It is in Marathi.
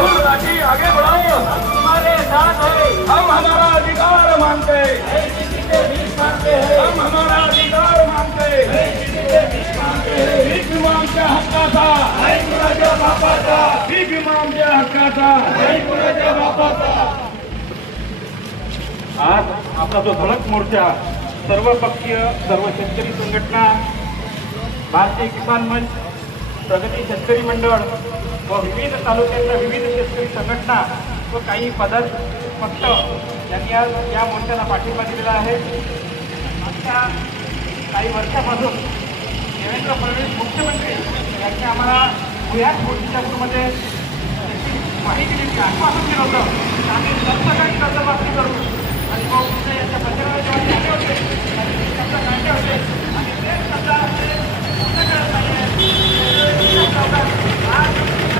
राहुल गांधी आगे बढ़ो, तुम्हारे साथ है। हम हमारा अधिकार मांगते हैं, हम हमारा अधिकार मांगते हैं, भीक मागच्या हक्काचा, भीक मागच्या हक्काचा. आज आपला जो धडक मोर्चा सर्वपक्षीय सर्व शेतकरी संघटना, भारतीय किसान मंच, प्रगती शेतकरी मंडळ व विविध तालुक्यातल्या विविध शेतकरी संघटना व काही पक्ष यांनी आज या मोर्चाला पाठिंबा दिलेला आहे. मागच्या काही वर्षापासून देवेंद्र फडणवीस मुख्यमंत्री यांनी आम्हाला पुण्यात मोर्चापूरमध्ये माहिती दिली, आश्वासन दिलं होतं की आम्ही सरसकट कर्जमाफी करू. आणि मग यांच्या प्रचाराला जेव्हा ते आले होते त्यांनी शब्द काढले होते आणि तेच शब्द आज